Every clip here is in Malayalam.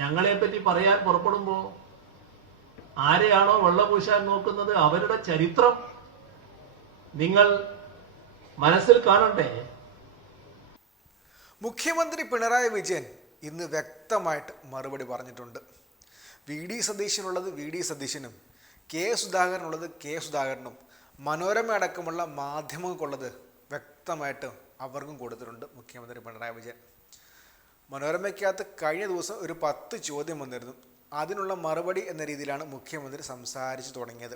ഞങ്ങളെ പറ്റി പറയാൻ പുറപ്പെടുമ്പോ ആരെയാണോ വെള്ളപൂശാൻ നോക്കുന്നത് അവരുടെ ചരിത്രം നിങ്ങൾ മനസ്സിൽ കാണണ്ടേ? മുഖ്യമന്ത്രി പിണറായി വിജയൻ ഇന്ന് വ്യക്തമായിട്ട് മറുപടി പറഞ്ഞിട്ടുണ്ട്. വി ഡി സതീശനുള്ളത് വി ഡി സതീശനും കെ സുധാകരനുള്ളത് കെ സുധാകരനും മനോരമ അടക്കമുള്ള മാധ്യമങ്ങൾക്കുള്ളത് വ്യക്തമായിട്ട് അവർക്കും കൊടുത്തിട്ടുണ്ട് മുഖ്യമന്ത്രി പിണറായി വിജയൻ. മനോരമയ്ക്കകത്ത് കഴിഞ്ഞ ദിവസം ഒരു പത്ത് ചോദ്യം വന്നിരുന്നു. അതിനുള്ള മറുപടി എന്ന രീതിയിലാണ് മുഖ്യമന്ത്രി സംസാരിച്ചു തുടങ്ങിയത്.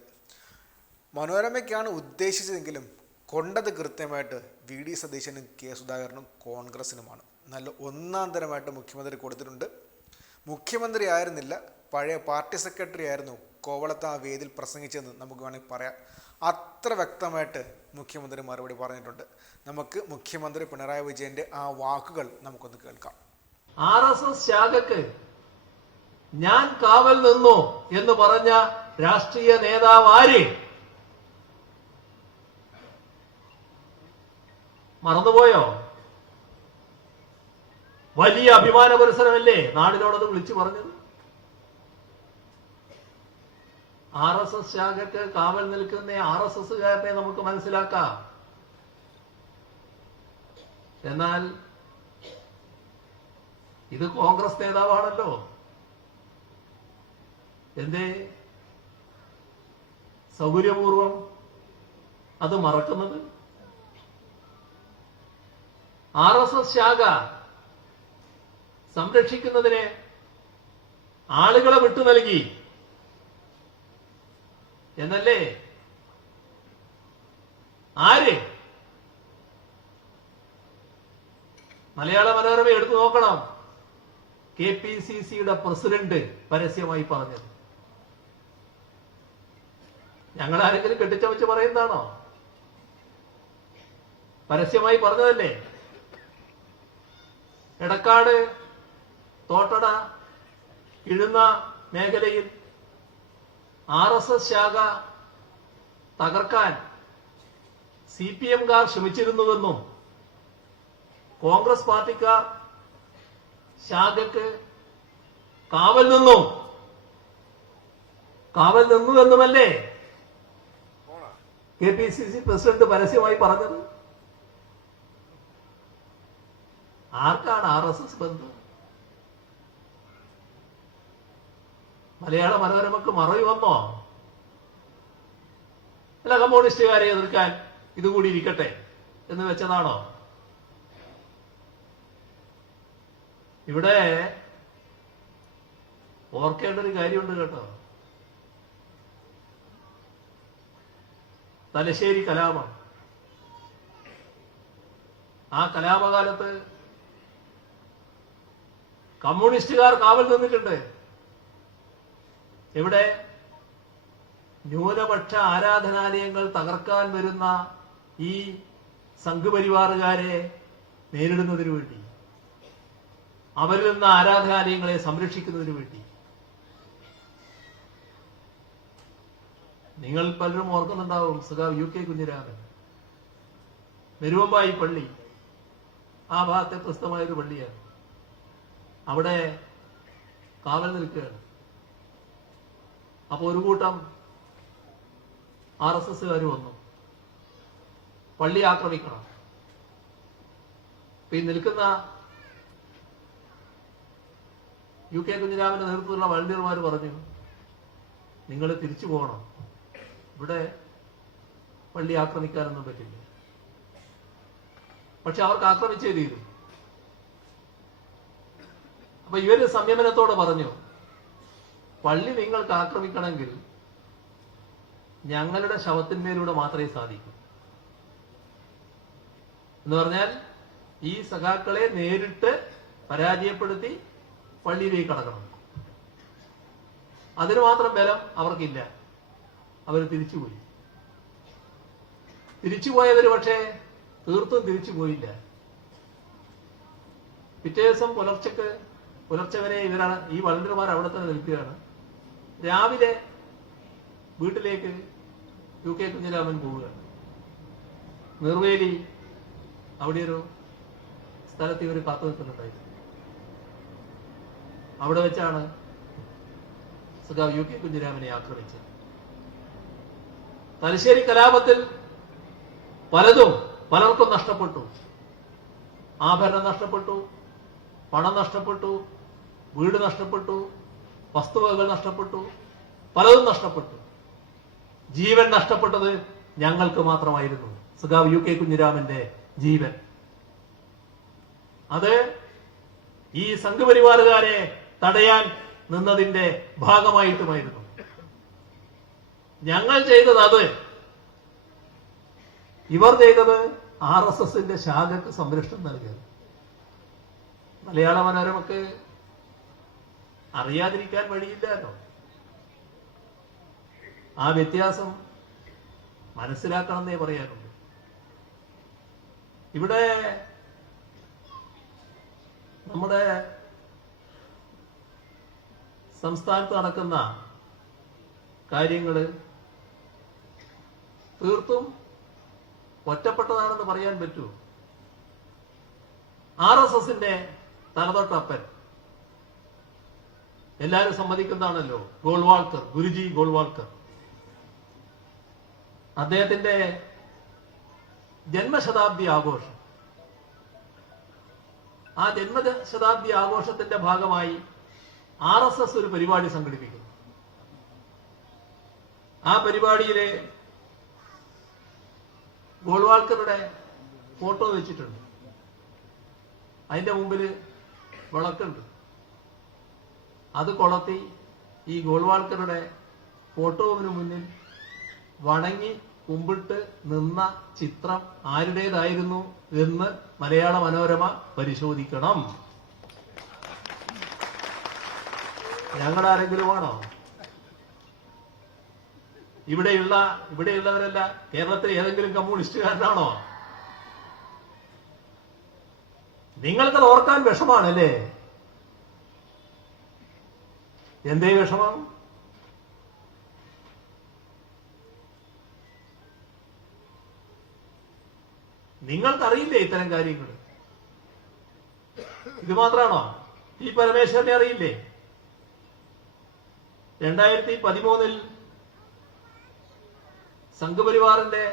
മനോരമയ്ക്കാണ് ഉദ്ദേശിച്ചതെങ്കിലും കൊണ്ടത് കൃത്യമായിട്ട് വി ഡി സതീശനും കെ സുധാകരനും കോൺഗ്രസിനുമാണ്. നല്ല ഒന്നാം തരമായിട്ട് മുഖ്യമന്ത്രി കൊടുത്തിട്ടുണ്ട്. മുഖ്യമന്ത്രി ആയിരുന്നില്ല പഴയ പാർട്ടി സെക്രട്ടറി ആയിരുന്നു കോവളത്ത് ആ വേദിയിൽ പ്രസംഗിച്ചതെന്ന് നമുക്ക് വേണമെങ്കിൽ പറയാം. അത്ര വ്യക്തമായിട്ട് മുഖ്യമന്ത്രി മറുപടി പറഞ്ഞിട്ടുണ്ട്. നമുക്ക് മുഖ്യമന്ത്രി പിണറായി വിജയന്റെ ആ വാക്കുകൾ നമുക്കൊന്ന് കേൾക്കാം. ആർ എസ് എസ് ശാഖക്ക് ഞാൻ കാവൽ നിന്നു എന്ന് പറഞ്ഞ രാഷ്ട്രീയ നേതാവ് ആര്? മറന്നുപോയോ? വലിയ അഭിമാന പുരസരമല്ലേ നാടിനോടത് വിളിച്ചു പറഞ്ഞത്? ആർ എസ് എസ് ശാഖക്ക് കാവൽ നിൽക്കുന്ന ആർ എസ് എസ്സുകാരനെ നമുക്ക് മനസ്സിലാക്കാം. എന്നാൽ ഇത് കോൺഗ്രസ് നേതാവാണല്ലോ. എന്തേ? സൗകര്യപൂർവം അത് മറക്കുന്നത്? ആർ എസ് എസ് ശാഖ സംരക്ഷിക്കുന്നതിന് ആളുകളെ വിട്ടു നൽകി. എന്നല്ലേ? ആര്? മലയാള മനോരമ എടുത്തു നോക്കണം. കെ പി സി സിയുടെ പ്രസിഡന്റ് പരസ്യമായി പറഞ്ഞത്. ഞങ്ങൾ ആരെങ്കിലും കെട്ടിച്ചമച്ച് പറയുന്നതാണോ? പരസ്യമായി പറഞ്ഞതല്ലേ? എടക്കാട് തോട്ടട ഇഴുന്ന മേഖലയിൽ ആർ എസ് എസ് ശാഖ തകർക്കാൻ സി പി എംകാർ ശ്രമിച്ചിരുന്നുവെന്നും കോൺഗ്രസ് പാർട്ടിക്കാർ ശാഖക്ക് കാവൽ നിന്നു. കാവൽ നിന്നു എന്നുമല്ലേ? K P C C president പരസ്യമായി പറഞ്ഞത്. ആർക്കാണ് ആർ എസ് എസ് ബന്ധം? മലയാള മനോരമക്ക് മറവി വന്നോ? അല്ല കമ്മ്യൂണിസ്റ്റുകാരെ എതിർക്കാൻ ഇതുകൂടി ഇരിക്കട്ടെ എന്ന് വെച്ചതാണോ? ഇവിടെ ഓർക്കേണ്ട ഒരു കാര്യമുണ്ട് കേട്ടോ. തലശ്ശേരി കലാപം. ആ കലാപകാലത്ത് കമ്മ്യൂണിസ്റ്റുകാർ കാവൽ നിന്നിട്ടുണ്ട്. എവിടെ ന്യൂനപക്ഷ ആരാധനാലയങ്ങൾ തകർക്കാൻ വരുന്ന ഈ സംഘപരിവാറുകാരെ നേരിടുന്നതിനു വേണ്ടി. അവരിൽ നിന്ന് ആരാധനാലയങ്ങളെ സംരക്ഷിക്കുന്നതിനു വേണ്ടി. നിങ്ങൾ പലരും ഓർക്കുന്നുണ്ടാവും സഖാവ് യു കെ കുഞ്ഞിരാമൻ. നെരുവമ്പായി പള്ളി. ആ ഭാഗത്തെ പ്രസ്തമായൊരു പള്ളിയാണ്. അവിടെ കാവൽ നിൽക്കുകയാണ്. അപ്പൊ ഒരു കൂട്ടം ആർ എസ് എസ്സുകാർ വന്നു. പള്ളി ആക്രമിക്കണം. ഈ നിൽക്കുന്ന യു കെ കുഞ്ഞിരാമന്റെ നേതൃത്വത്തിലുള്ള വളണ്ടിയർമാർ പറഞ്ഞു നിങ്ങൾ തിരിച്ചു പോകണം. ഇവിടെ പള്ളി ആക്രമിക്കാനൊന്നും പറ്റില്ല. പക്ഷെ അവർക്ക് ആക്രമിച്ചേ തീരും. അപ്പൊ ഇവർ സംയമനത്തോടെ പറഞ്ഞു പള്ളി നിങ്ങൾക്ക് ആക്രമിക്കണമെങ്കിൽ ഞങ്ങളുടെ ശവത്തിന്മേലൂടെ മാത്രമേ സാധിക്കൂ. എന്ന് പറഞ്ഞാൽ ഈ സഖാക്കളെ നേരിട്ട് പരാജയപ്പെടുത്തി പള്ളിയിലേക്ക് കടക്കണം. അതിന് മാത്രം ബലം അവർക്കില്ല. അവർ തിരിച്ചുപോയി. തിരിച്ചുപോയവര് പക്ഷേ തീർത്തും തിരിച്ചു പോയില്ല പിറ്റേ ദിവസം പുലർച്ചക്ക് പുലർച്ചെ വരെ ഇവരാണ് ഈ വളണ്ടിയർമാർ അവിടെ തന്നെ നിൽക്കുകയാണ്. രാവിലെ വീട്ടിലേക്ക് യു കെ കുഞ്ഞിരാമൻ പോവുകയാണ്. നിർവേലി അവിടെ ഒരു സ്ഥലത്ത് ഇവർ കാത്തു നിൽക്കുന്നുണ്ടായിരുന്നു അവിടെ വെച്ചാണ് സഖാവ് യു കെ കുഞ്ഞിരാമനെ ആക്രമിച്ചത് തലശ്ശേരി കലാപത്തിൽ പലതും പലർക്കും നഷ്ടപ്പെട്ടു. ആഭരണം നഷ്ടപ്പെട്ടു പണം നഷ്ടപ്പെട്ടു വീട് നഷ്ടപ്പെട്ടു വസ്തുവകകൾ നഷ്ടപ്പെട്ടു പലതും നഷ്ടപ്പെട്ടു. ജീവൻ നഷ്ടപ്പെട്ടത് ഞങ്ങൾക്ക് മാത്രമായിരുന്നു. സഖാവ് യു കെ കുഞ്ഞിരാമന്റെ ജീവൻ. അത് ഈ സംഘപരിവാറുകാരെ തടയാൻ നിന്നതിന്റെ ഭാഗമായിട്ടുമായിരുന്നു. ഞങ്ങൾ ചെയ്തത് അത്. ഇവർ ചെയ്തത് ആർ എസ് എസിന്റെ ശാഖക്ക് സംരക്ഷണം നൽകിയത്. മലയാള മനോരമക്ക് അറിയാതിരിക്കാൻ വഴിയില്ലല്ലോ ആ വ്യത്യാസം മനസ്സിലാക്കണമെന്നേ പറയാനുള്ളൂ. ഇവിടെ നമ്മുടെ സംസ്ഥാനത്ത് നടക്കുന്ന കാര്യങ്ങൾ തീർത്തും ഒറ്റപ്പെട്ടതാണെന്ന് പറയാൻ പറ്റൂ. ആർ എസ് എസിന്റെ തലതൊട്ടപ്പൻ. എല്ലാവരും സമ്മതിക്കുന്നതാണല്ലോ. ഗോൾവാൾക്കർ ഗുരുജി ഗോൾവാൾക്കർ. അദ്ദേഹത്തിന്റെ ജന്മശതാബ്ദി ആഘോഷം. ആ ജന്മശതാബ്ദി ആഘോഷത്തിന്റെ ഭാഗമായി ആർ എസ് എസ് ഒരു പരിപാടി സംഘടിപ്പിക്കുന്നു. ആ പരിപാടിയിലെ ഗോൾവാൾക്കറുടെ ഫോട്ടോ വെച്ചിട്ടുണ്ട്. അതിന്റെ മുമ്പിൽ വിളക്കുണ്ട്. അത് കൊളത്തി ഈ ഗോൾവാൾക്കറുടെ ഫോട്ടോവിന് മുന്നിൽ വണങ്ങി കുമ്പിട്ട് നിന്ന ചിത്രം ആരുടേതായിരുന്നു എന്ന് മലയാള മനോരമ പരിശോധിക്കണം. ഞങ്ങൾ ആരെങ്കിലും ആണോ? ഇവിടെയുള്ള ഇവിടെയുള്ളവരല്ല കേരളത്തിലെ ഏതെങ്കിലും കമ്മ്യൂണിസ്റ്റുകാരനാണോ? നിങ്ങൾക്ക് ഓർക്കാൻ വിഷമാണല്ലേ? എന്തേ വിഷമം? നിങ്ങൾക്കറിയില്ലേ ഇത്തരം കാര്യങ്ങൾ? ഇത് മാത്രമാണോ ഈ പരമേശ്വരനെ അറിയില്ലേ? രണ്ടായിരത്തി പതിമൂന്നിൽ സംഘപരിവാറിന്റെ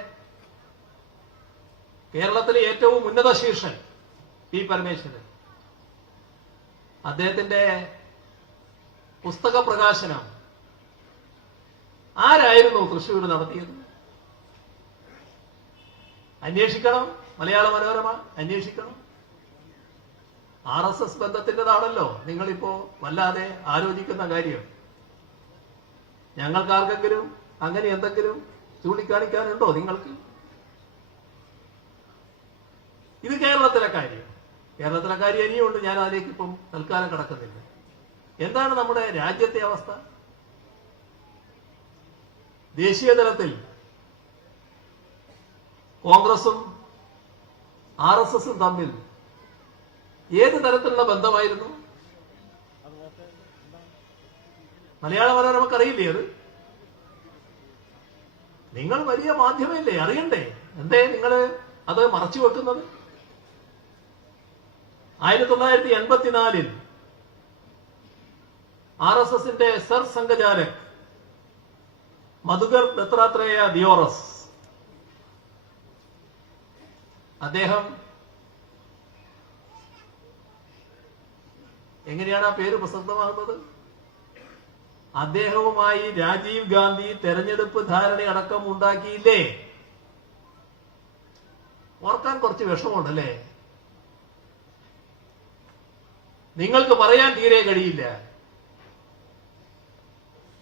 കേരളത്തിലെ ഏറ്റവും ഉന്നത ശീർഷൻ പി പരമേശ്വരൻ. അദ്ദേഹത്തിന്റെ പുസ്തക പ്രകാശനം ആരായിരുന്നു തൃശ്ശൂർ നടത്തിയത്? അന്വേഷിക്കണം മലയാള മനോരമ അന്വേഷിക്കണം. ആർ എസ് എസ് ബന്ധത്തിന്റെതാണല്ലോ നിങ്ങളിപ്പോ വല്ലാതെ ആലോചിക്കുന്ന കാര്യം. ഞങ്ങൾക്കാർക്കെങ്കിലും അങ്ങനെ എന്തെങ്കിലും ചൂണ്ടിക്കാണിക്കാനുണ്ടോ നിങ്ങൾക്ക്? ഇത് കേരളത്തിലെ കാര്യം. കേരളത്തിലെ കാര്യം ഇനിയുണ്ട്. ഞാൻ അതിലേക്ക് ഇപ്പം തൽക്കാലം കിടക്കുന്നില്ല എന്താണ് നമ്മുടെ രാജ്യത്തെ അവസ്ഥ? ദേശീയ തലത്തിൽ കോൺഗ്രസും ആർ എസ് എസും തമ്മിൽ ഏത് തരത്തിലുള്ള ബന്ധമായിരുന്നു? മലയാള മനോരമക്ക് അറിയില്ലേ അത്? നിങ്ങൾ വലിയ മാധ്യമല്ലേ അറിയണ്ടേ? എന്തേ നിങ്ങൾ അത് മറച്ചു വെക്കുന്നത്? ആയിരത്തി തൊള്ളായിരത്തി എൺപത്തിനാലിൽ ആർ എസ് എസിന്റെ സർ സംഘചാലക് മധുകർ ദത്താത്രേയ ദിയോറസ് അദ്ദേഹം എങ്ങനെയാണ് ആ പേര് പ്രസിദ്ധമാകുന്നത്? അദ്ദേഹവുമായി രാജീവ് ഗാന്ധി തെരഞ്ഞെടുപ്പ് ധാരണയടക്കം ഉണ്ടാക്കിയില്ലേ? ഓർക്കാൻ കുറച്ച് വിഷമമുണ്ടല്ലേ? നിങ്ങൾക്ക് പറയാൻ തീരെ കഴിയില്ല.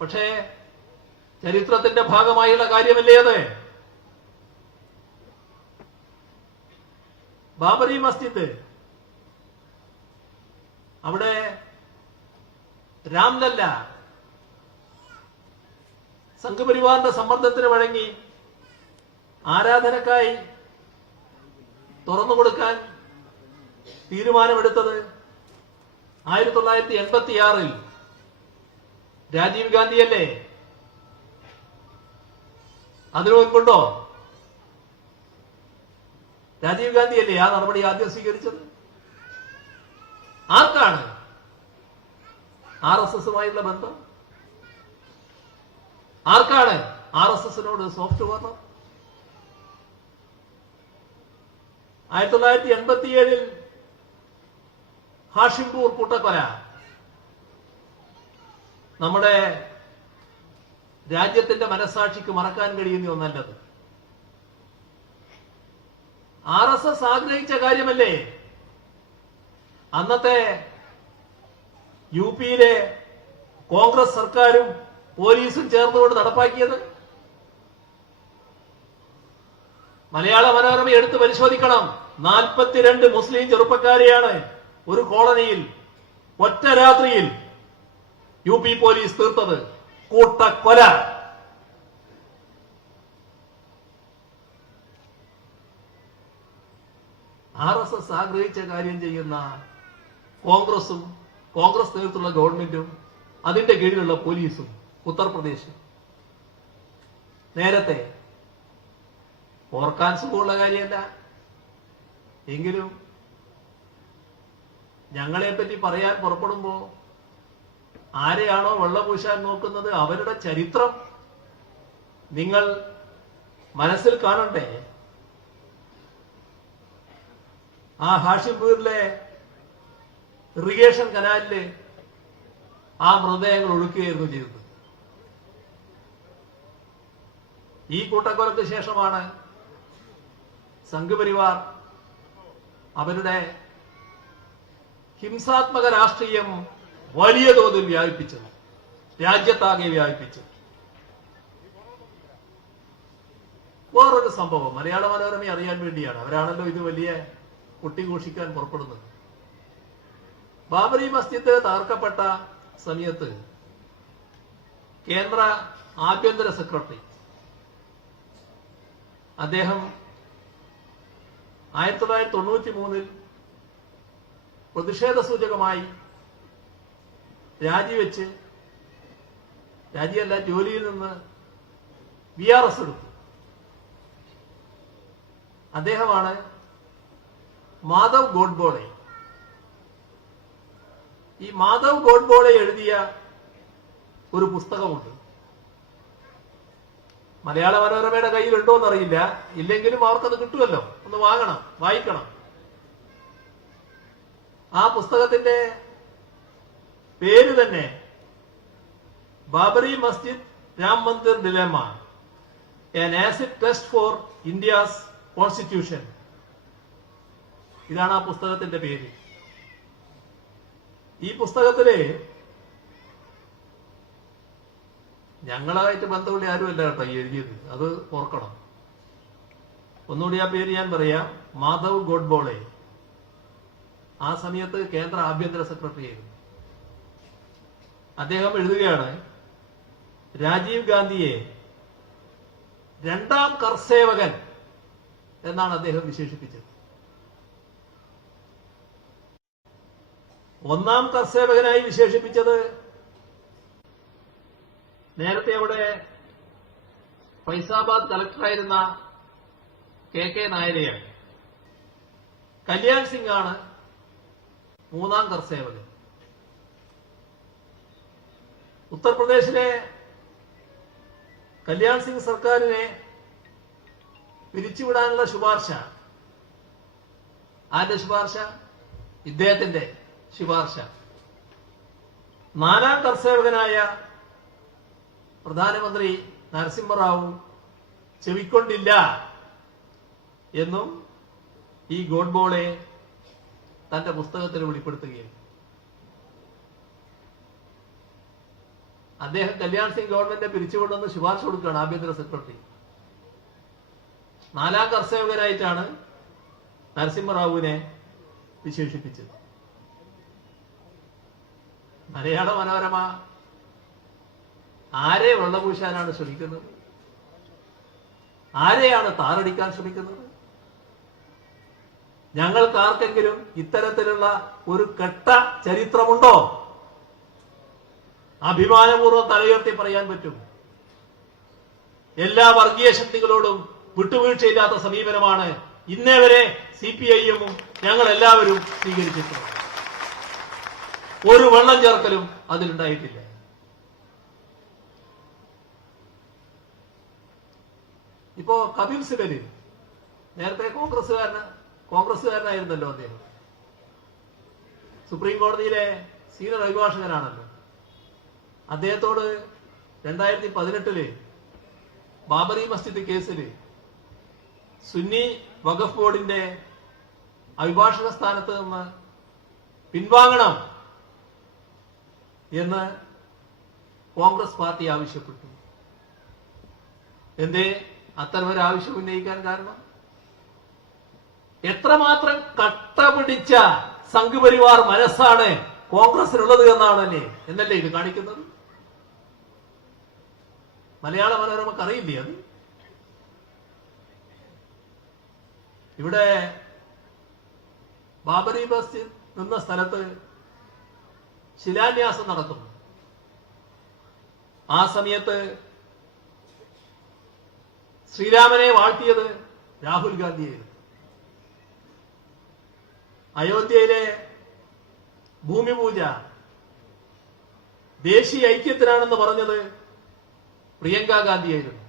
പക്ഷേ ചരിത്രത്തിന്റെ ഭാഗമായുള്ള കാര്യമല്ലേ അത്? ബാബറി മസ്ജിദ്. അവിടെ രാംലല്ല സംഘപരിവാറിന്റെ സമ്മർദ്ദത്തിന് വഴങ്ങി ആരാധനക്കായി തുറന്നു കൊടുക്കാൻ തീരുമാനമെടുത്തത് ആയിരത്തി തൊള്ളായിരത്തി എൺപത്തിയാറിൽ രാജീവ് ഗാന്ധിയല്ലേ? അതിനു മുൻപുണ്ടോ രാജീവ് ഗാന്ധിയല്ലേ ആ നടപടി ആദ്യം സ്വീകരിച്ചത്? ആർക്കാണ് ആർ എസ് എസുമായുള്ള ബന്ധം? ആർക്കാണ് ആർ എസ് എസിനോട് സോഫ്റ്റ് പവർ ആയിരത്തി തൊള്ളായിരത്തി എൺപത്തിയേഴിൽ ഹാഷിംപൂർ കൂട്ടക്കൊല നമ്മുടെ രാജ്യത്തിന്റെ മനസാക്ഷിക്ക് മറക്കാൻ കഴിയുന്ന ഒന്നല്ലത്. ആർ എസ് എസ് ആഗ്രഹിച്ച കാര്യമല്ലേ? അന്നത്തെ യു പിയിലെ കോൺഗ്രസ് സർക്കാരും പോലീസും ചേർന്നുകൊണ്ട് നടപ്പാക്കിയത്? മലയാള മനോരമ എടുത്ത് പരിശോധിക്കണം. നാൽപ്പത്തിരണ്ട് മുസ്ലിം ചെറുപ്പക്കാരെയാണ് ഒരു കോളനിയിൽ ഒറ്റ രാത്രിയിൽ യു പി പോലീസ് തീർത്തത്. കൂട്ടക്കൊല. ആർ എസ് എസ് ആഗ്രഹിച്ച കാര്യം ചെയ്യുന്ന കോൺഗ്രസും കോൺഗ്രസ് നേതൃത്വമുള്ള ഗവൺമെന്റും അതിന്റെ കീഴിലുള്ള പോലീസും ഉത്തർപ്രദേശും. നേരത്തെ ഓർക്കാൻ സുഖമുള്ള കാര്യമല്ല. എങ്കിലും ഞങ്ങളെ പറ്റി പറയാൻ പുറപ്പെടുമ്പോ ആരെയാണോ വെള്ളപൂശാൻ നോക്കുന്നത് അവരുടെ ചരിത്രം നിങ്ങൾ മനസ്സിൽ കാണണ്ടേ? ആ ഹാഷിംപൂരിലെ ഇറിഗേഷൻ കനാലിൽ ആ മൃതദേഹങ്ങൾ ഒഴുക്കുകയായിരുന്നു ചെയ്തത്. ഈ കൂട്ടക്കൊലക്ക് ശേഷമാണ് സംഘപരിവാർ അവരുടെ ഹിംസാത്മക രാഷ്ട്രീയം വലിയ തോതിൽ വ്യാപിപ്പിച്ചത്. രാജ്യത്താകെ വ്യാപിപ്പിച്ചു വേറൊരു സംഭവം. മലയാള മനോരമ അറിയാൻ വേണ്ടിയാണ്. അവരാണല്ലോ ഇത് വലിയ കുട്ടിഘോഷിക്കാൻ പുറപ്പെടുന്നത്. ബാബറി മസ്ജിദ് തകർക്കപ്പെട്ട സമയത്ത് കേന്ദ്ര ആഭ്യന്തര സെക്രട്ടറി അദ്ദേഹം ആയിരത്തി തൊള്ളായിരത്തി തൊണ്ണൂറ്റി മൂന്നിൽ പ്രതിഷേധ സൂചകമായി രാജിവെച്ച് രാജിയല്ല ജോലിയിൽ നിന്ന് വി ആർ എസ് എടുത്തു. അദ്ദേഹമാണ് മാധവ് ഗോഡ്ബോളെ. ഈ മാധവ് ഗോഡ്ബോളെ എഴുതിയ ഒരു പുസ്തകമുണ്ട്. മലയാള മനോരമയുടെ കയ്യിലുണ്ടോ എന്നറിയില്ല. ഇല്ലെങ്കിലും അവർക്കത് കിട്ടുമല്ലോ. ഒന്ന് വാങ്ങണം വായിക്കണം. ആ പുസ്തകത്തിന്റെ പേര് തന്നെ Babri Masjid Ram Mandir dilemma. An acid test for India's constitution ഇതാണ് ആ പുസ്തകത്തിന്റെ പേര്. ഈ പുസ്തകത്തിൽ ഞങ്ങളായിട്ട് ബന്ധമുള്ള ആരുമല്ല കേട്ടോ എഴുതിയത് അത് ഓർക്കണം. ഒന്നുകൂടി ആ പേര് ഞാൻ പറയാം. മാധവ് ഗോഡ്ബോളെ. ആ സമയത്ത് കേന്ദ്ര ആഭ്യന്തര സെക്രട്ടറി ആയിരുന്നു അദ്ദേഹം എഴുതുകയാണ് രാജീവ് ഗാന്ധിയെ രണ്ടാം കർസേവകൻ എന്നാണ് അദ്ദേഹം വിശേഷിപ്പിച്ചത്. ഒന്നാം കർസേവകനായി വിശേഷിപ്പിച്ചത് നേരത്തെ അവിടെ ഫൈസാബാദ് കളക്ടറായിരുന്ന കെ കെ നായരെയാണ്. കല്യാൺ സിംഗ് ആണ് മൂന്നാം കർസേവകൻ ഉത്തർപ്രദേശിലെ കല്യാൺ സിംഗ് സർക്കാരിനെ പിരിച്ചുവിടാനുള്ള ശുപാർശ. ആരുടെ ശുപാർശ? ഇദ്ദേഹത്തിന്റെ ശുപാർശ. നാലാം കർസേവകനായ പ്രധാനമന്ത്രി നരസിംഹറാവു ചെവിക്കൊണ്ടില്ല എന്നും ഈ ഗോഡ്ബോളെ തന്റെ പുസ്തകത്തിൽ വെളിപ്പെടുത്തുകയാണ്. അദ്ദേഹം കല്യാൺ സിംഗ് ഗവൺമെന്റിനെ പിരിച്ചുവിടുന്ന ശുപാർശ കൊടുക്കുകയാണ് ആഭ്യന്തര സെക്രട്ടറി. നാലാം കർഷകരായിട്ടാണ് നരസിംഹറാവുവിനെ വിശേഷിപ്പിച്ചത്. മലയാള മനോരമ ആരെ വെള്ളപൂശാനാണ് ശ്രമിക്കുന്നത്? ആരെയാണ് താറടിക്കാൻ ശ്രമിക്കുന്നത്? ഞങ്ങൾക്ക് ആർക്കെങ്കിലും ഇത്തരത്തിലുള്ള ഒരു കെട്ട ചരിത്രമുണ്ടോ? അഭിമാനപൂർവം തലയുയർത്തി പറയാൻ പറ്റും. എല്ലാ വർഗീയ ശക്തികളോടും വിട്ടുവീഴ്ചയില്ലാത്ത സമീപനമാണ് ഇന്നേ വരെ സി പി ഐ എമ്മും ഞങ്ങൾ എല്ലാവരും സ്വീകരിച്ചിട്ടുള്ളത്. ഒരു വെള്ളം ചേർക്കലും അതിലുണ്ടായിട്ടില്ല. ഇപ്പോ കപിൽ സിബലിൽ നേരത്തെ കോൺഗ്രസ്സുകാരന് കോൺഗ്രസ്സുകാരനായിരുന്നല്ലോ അദ്ദേഹം. സുപ്രീം കോടതിയിലെ സീനിയർ അഭിഭാഷകനാണല്ലോ. അദ്ദേഹത്തോട് രണ്ടായിരത്തി പതിനെട്ടിൽ ബാബറി മസ്ജിദ് കേസിൽ സുന്നി വഖഫ് ബോർഡിന്റെ അഭിഭാഷക സ്ഥാനത്ത് നിന്ന് പിൻവാങ്ങണം എന്ന് കോൺഗ്രസ് പാർട്ടി ആവശ്യപ്പെട്ടു. എന്തേ? അത്തരമൊരു ആവശ്യം ഉന്നയിക്കാൻ കാരണം? എത്രമാത്രം കട്ട പിടിച്ച സംഘപരിവാർ മനസ്സാണ് കോൺഗ്രസിനുള്ളത് എന്നാണല്ലേ എന്നല്ലേ ഇത് കാണിക്കുന്നത്? മലയാള മനോരമക്ക് അറിയില്ലേ അത്? ഇവിടെ ബാബറി മസ്ജിദ് നിന്ന സ്ഥലത്ത് ശിലാന്യാസം നടത്തുന്നു. ആ സമയത്ത് ശ്രീരാമനെ വാഴ്ത്തിയത് രാഹുൽ ഗാന്ധിയായിരുന്നു അയോധ്യയിലെ ഭൂമി പൂജ ദേശീയ ഐക്യത്തിനാണെന്ന് പറഞ്ഞത് പ്രിയങ്ക ഗാന്ധിയായിരുന്നു.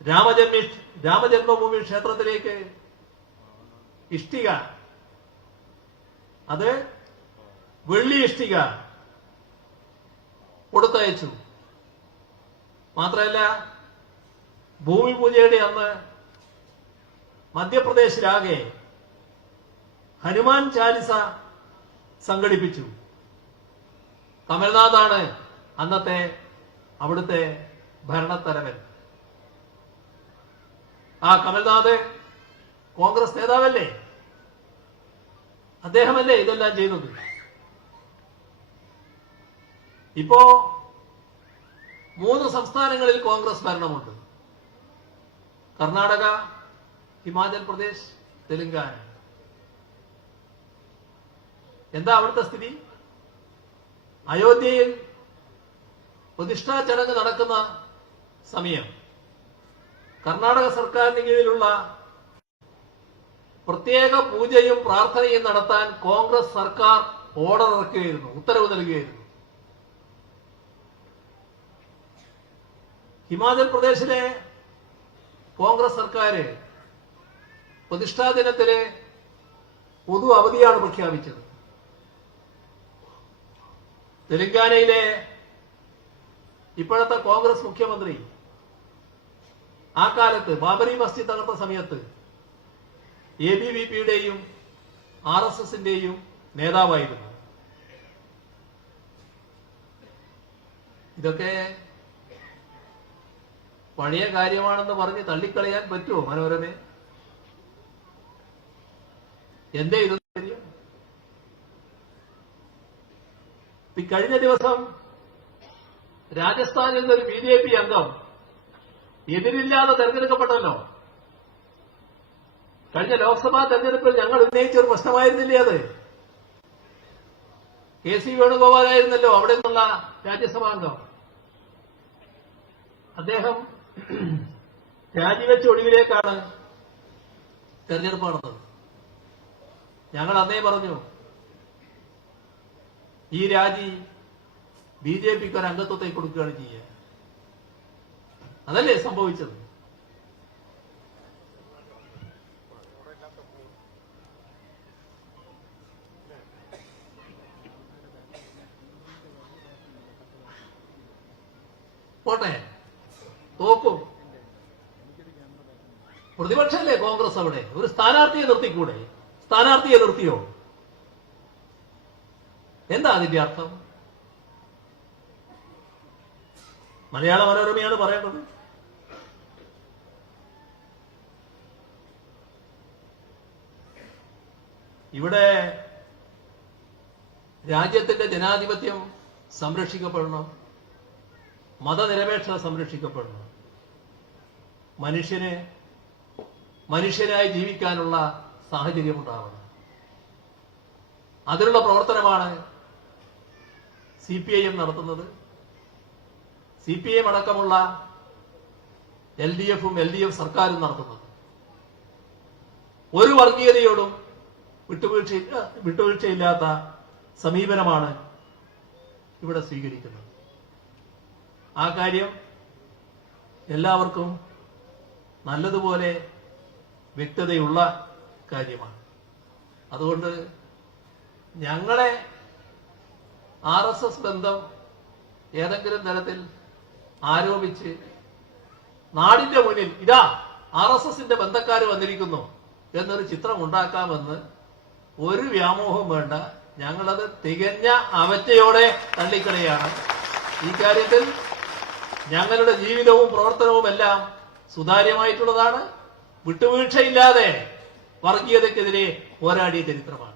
രാമജന്മി രാമജന്മഭൂമി ക്ഷേത്രത്തിലേക്ക് ഇഷ്ടിക. അത് വെള്ളി ഇഷ്ടിക കൊടുത്തയച്ചു. മാത്രമല്ല ഭൂമി പൂജയുടെ അന്ന് മധ്യപ്രദേശിലാകെ ഹനുമാൻ ചാലിസ സംഘടിപ്പിച്ചു. കമൽനാഥാണ് അന്നത്തെ അവിടുത്തെ ഭരണത്തലവൻ. ആ കമൽനാഥ് കോൺഗ്രസ് നേതാവല്ലേ? അദ്ദേഹമല്ലേ ഇതെല്ലാം ചെയ്തത്? ഇപ്പോ മൂന്ന് സംസ്ഥാനങ്ങളിൽ കോൺഗ്രസ് ഭരണമുണ്ട്. കർണാടക ഹിമാചൽ പ്രദേശ് തെലുങ്കാന. എന്താ അവിടുത്തെ സ്ഥിതി? അയോധ്യയിൽ പ്രതിഷ്ഠാ ചടങ്ങ് നടക്കുന്ന സമയം. കർണാടക സർക്കാരിന് കീഴിലുള്ള പ്രത്യേക പൂജയും പ്രാർത്ഥനയും നടത്താൻ കോൺഗ്രസ് സർക്കാർ ഓർഡർ ഇറക്കുകയായിരുന്നു ഉത്തരവ് നൽകുകയായിരുന്നു. ഹിമാചൽ പ്രദേശിലെ കോൺഗ്രസ് സർക്കാർ പ്രതിഷ്ഠാ ദിനത്തിൽ പൊതു അവധിയാണ് പ്രഖ്യാപിച്ചത്. തെലങ്കാനയിലെ ഇപ്പോഴത്തെ കോൺഗ്രസ് മുഖ്യമന്ത്രി ആ കാലത്ത് ബാബറി മസ്ജിദ് തകർത്ത സമയത്ത് എ ബി വി പിയുടെയും ആർ എസ് എസിന്റെയും നേതാവായിരുന്നു. ഇതൊക്കെ പഴയ കാര്യമാണെന്ന് പറഞ്ഞ് തള്ളിക്കളയാൻ പറ്റുമോ മനോരമേ? എന്തേ ഇത് കാര്യം? ഈ കഴിഞ്ഞ ദിവസം രാജസ്ഥാനിൽ നിന്നൊരു ബി ജെ പി അംഗം എതിരില്ലാതെ തെരഞ്ഞെടുക്കപ്പെട്ടല്ലോ. കഴിഞ്ഞ ലോക്സഭാ തെരഞ്ഞെടുപ്പിൽ ഞങ്ങൾ ഉന്നയിച്ച ഒരു പ്രശ്നമായിരുന്നില്ലേ അത്? കെ സി വേണുഗോപാലായിരുന്നല്ലോ അവിടെ നിന്നുള്ള രാജ്യസഭാ അംഗം. അദ്ദേഹം രാജിവെച്ച ഒടുവിലേക്കാണ് തെരഞ്ഞെടുപ്പ് നടന്നത്. ഞങ്ങൾ അന്നേ പറഞ്ഞു ഈ രാജി ബി ജെ പിക്ക് ഒരു അംഗത്വത്തെ കൊടുക്കുകയാണ് ചെയ്യുക. അതല്ലേ സംഭവിച്ചത്? അവിടെ. ഒരു സ്ഥാനാർത്ഥിയെ നിർത്തിക്കൂടെ? സ്ഥാനാർത്ഥിയെ നിർത്തിയോ? എന്താ അതിന്റെ അർത്ഥം? മലയാള മനോരമയാണ് പറയേണ്ടത്. ഇവിടെ രാജ്യത്തിന്റെ ജനാധിപത്യം സംരക്ഷിക്കപ്പെടണം. മതനിരപേക്ഷത സംരക്ഷിക്കപ്പെടണം. മനുഷ്യന് മനുഷ്യനായി ജീവിക്കാനുള്ള സാഹചര്യം ഉണ്ടാവണം അതിനുള്ള പ്രവർത്തനമാണ് സി പി ഐ എം നടത്തുന്നത്. സി പി എം അടക്കമുള്ള എൽ ഡി എഫും എൽ ഡി എഫ് സർക്കാരും നടത്തുന്നത്. ഒരു വർഗീയതയോടും വിട്ടുവീഴ്ച വിട്ടുവീഴ്ചയില്ലാത്ത സമീപനമാണ് ഇവിടെ സ്വീകരിക്കുന്നത്. ആ കാര്യം എല്ലാവർക്കും നല്ലതുപോലെ വ്യക്തതയുള്ള കാര്യമാണ്. അതുകൊണ്ട് ഞങ്ങളെ ആർ എസ് എസ് ബന്ധം ഏതെങ്കിലും തരത്തിൽ ആരോപിച്ച് നാടിന്റെ മുന്നിൽ ഇതാ ആർ എസ് എസിന്റെ ബന്ധക്കാർ വന്നിരിക്കുന്നു എന്നൊരു ചിത്രം ഉണ്ടാക്കാമെന്ന് ഒരു വ്യാമോഹം വേണ്ട. ഞങ്ങളത് തികഞ്ഞ അവറ്റയോടെ തള്ളിക്കളയാണ്. ഈ കാര്യത്തിൽ ഞങ്ങളുടെ ജീവിതവും പ്രവർത്തനവും എല്ലാം സുതാര്യമായിട്ടുള്ളതാണ്. വിട്ടുവീഴ്ചയില്ലാതെ വർഗീയതയ്ക്കെതിരെ പോരാടിയ ചരിത്രമാണ്.